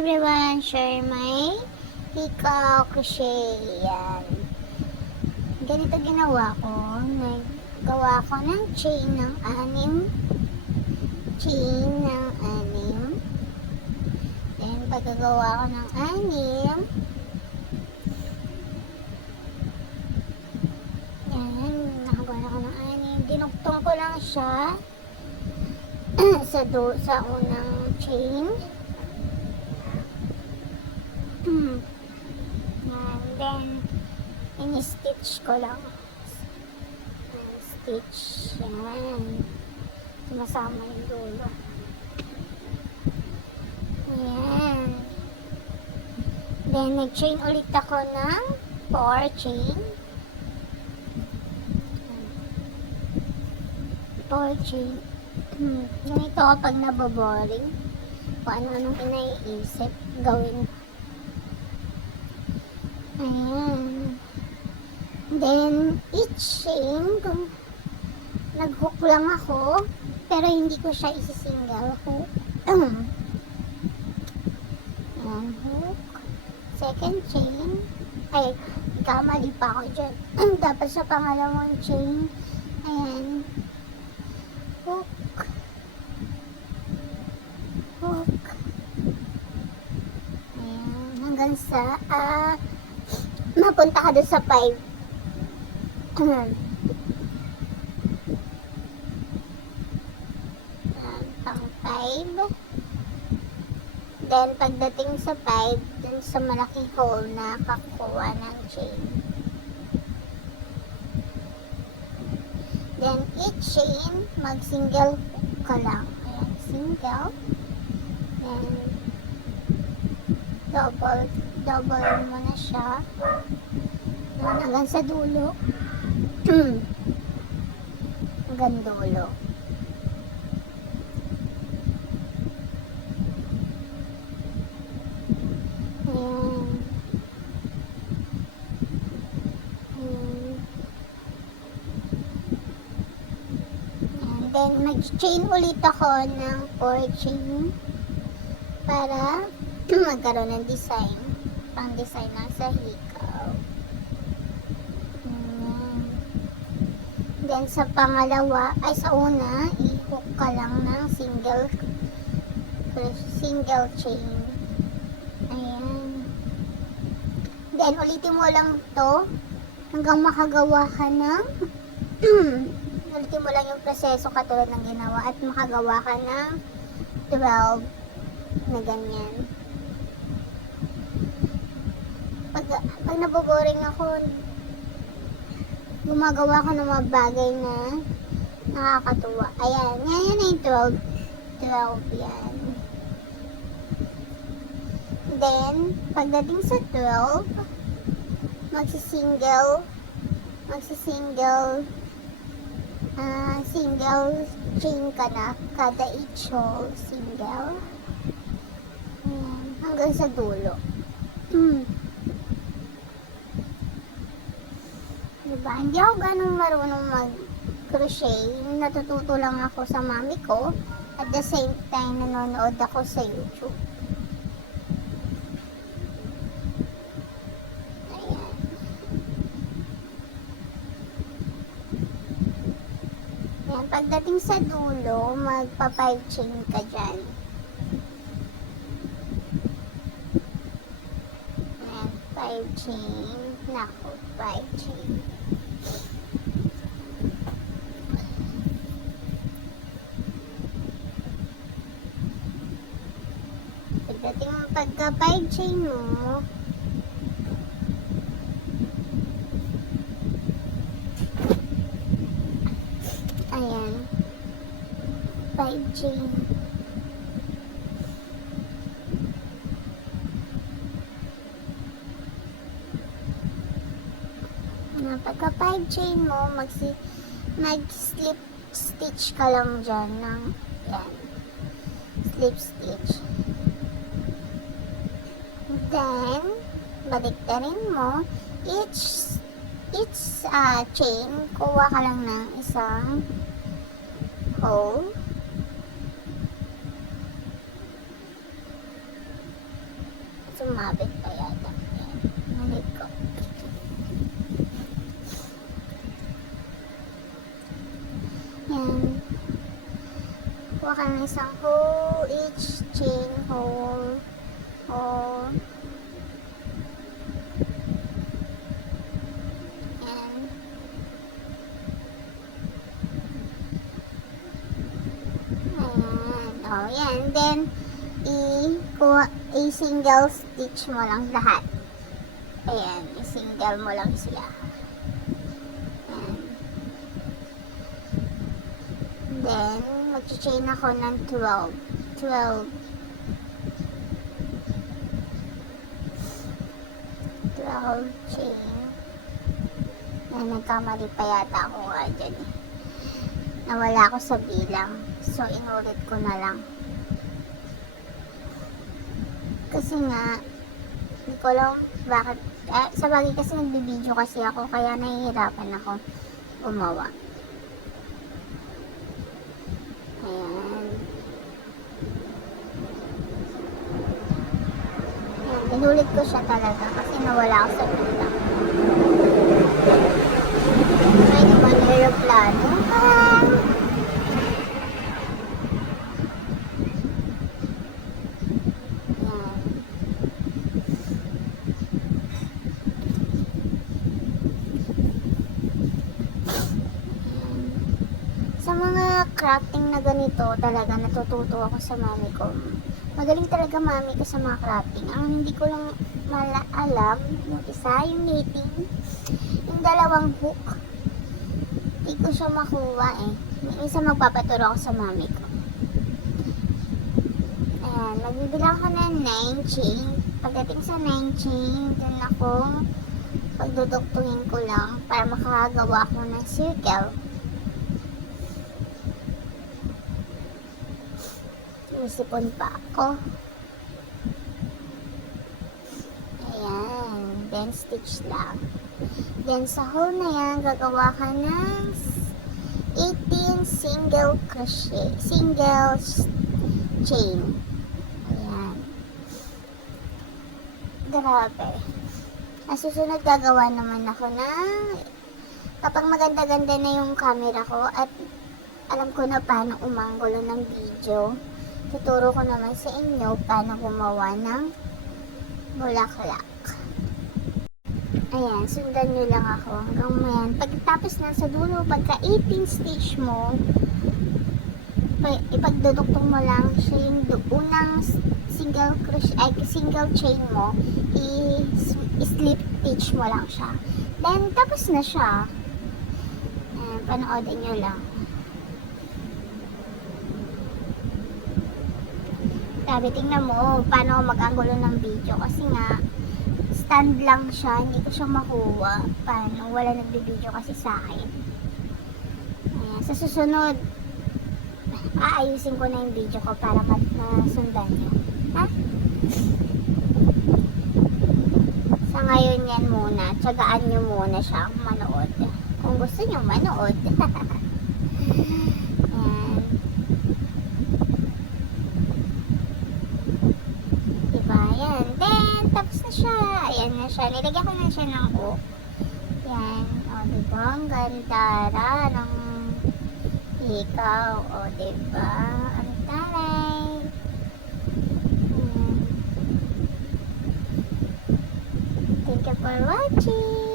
everyone! Share my hikaw crochet. Yan. Ganito ginawa ko. Naggawa ko ng chain ng 6. Chain ng 6. Then, pagkagawa ko ng 6, yan, nakagawa ko ng 6. Dinuktong ko lang siya sa unang chain. And then, ini-stitch ko lang. Stitch. Yan. Sumasama yung dulo. Yan. Then, nag-chain ulit ako ng 4 chain. 4 chain. Ganito kapag naboboring. Kung ano-anong inaiisip, gawin. Ayan. Then, each chain, kung nag-hook lang ako, pero hindi ko siya isi-single hook. Ayan, hook. Second chain. Ay, kamali pa ako dyan. Dapat sa pangalawang chain. Ayan. Hook. Hook. Ayan. Hanggang sa, mapunta ka doon sa 5. Pang 5. Then, pagdating sa 5, dun sa malaking hole na kakuha ng chain. Then, each chain, mag-single hook ka lang. Ayan, single. Then, double mo na siya. Hanggang sa dulo. Hanggang dulo. Ayan. And then, mag-chain ulit ako ng 4 chain para magkaroon ng design. Pang design na sa hikaw. Then, sa pangalawa, ay sa una, i-hook ka lang ng single chain. Ayan. Then, ulitin mo lang to hanggang makagawa ka ng ulitin mo lang yung proseso katulad ng ginawa at makagawa ka ng 12 na ganyan. Pag naboboring ako, gumagawa ko ng mga bagay na nakakatuwa. Ayan. Yan na yung 12 yan. Then, pagdating sa 12, single chain ka na. Kada each hole, single. Ayan. Hanggang sa dulo. Diba? Hindi ako ganun marunong mag-crochet. Natututo lang ako sa mami ko. At the same time, nanonood ako sa YouTube. Ayan. Ayan. Pagdating sa dulo, magpa 5 chain ka dyan. Ayan. 5 chain. Naku, 5 chain. Pagdating mo pagka 5 chain mo, ayan, 5 chain. Pagka 5 chain mo, mag-slip stitch ka lang dyan ng, yan, slip stitch. Then, baliktarin mo, each chain, kuha ka lang ng isang hole. Sumabit pa yata. Balik ko. Yan. Kuha ka ng isang hole, each chain hole. Hole. Yan. Ayan. O, yan. Then, i-single stitch mo lang lahat. Ayan. I-single mo lang sila. Ayan. Then, mag-chain ako ng 12. 12 chain. Ayan, nagkamali pa yata ako nga dyan. Nawala ako sa bilang. So, inulit ko na lang. Kasi nga, hindi ko alam bakit. Sa bagay kasi nagbibideo kasi ako, kaya nahihirapan ako gumawa. Ayan. Ayan, inulit ko siya talaga kasi nawala ako sa bilang. May naman aeroplano. Sa mga crafting na ganito, talaga natututo ako sa mami ko. Magaling talaga mami ko sa mga crafting. Ang hindi ko lang alam, yung isa, yung knitting, yung dalawang hook, hindi ko siya makuha eh. Minsan magpapaturo ako sa mami ko. Ayan, magbibilang ko ng 9 chain. Pagdating sa 9 chain, dun ako pagduduktungin ko lang para makagawa ko ng circle. Isipon pa ako. Ayan. Then, stitch lang. Then, sa hole na yan, gagawa ka ng 18 single crochet. Single chain. Ayan. Grabe. Ang susunod, gagawa naman ako ng kapag maganda-ganda na yung camera ko at alam ko na paano umanggulo ng video, tuturo ko naman sa inyo paano gumawa ng bulaklak. Ayan, sundan nyo lang ako hanggang mayan. Pagkatapos na sa dulo, pagka 18 stitch mo, ipagduduktong mo lang siya yung unang single crochet, single chain mo, i-slip stitch mo lang siya. Then, tapos na siya. Ayan, panoodin nyo lang. Sabi, tingnan mo paano mag-anggulo ng video kasi nga stand lang siya, hindi ko siya makuha. Paano? Wala nagbibideo kasi sa akin. Ayan, sa susunod aayusin ko na yung video ko para masundan nyo. Ha? Sa ngayon yan muna, tsagaan nyo muna siya manood. Kung gusto nyo manood. Ayan. Then, tapos na siya. Ayan na siya. Nilagyan ko na siya ng hook. Ayan. O, diba? Ang ganda ng ikaw. O, diba? Ang taray. Ayan. Thank you for watching.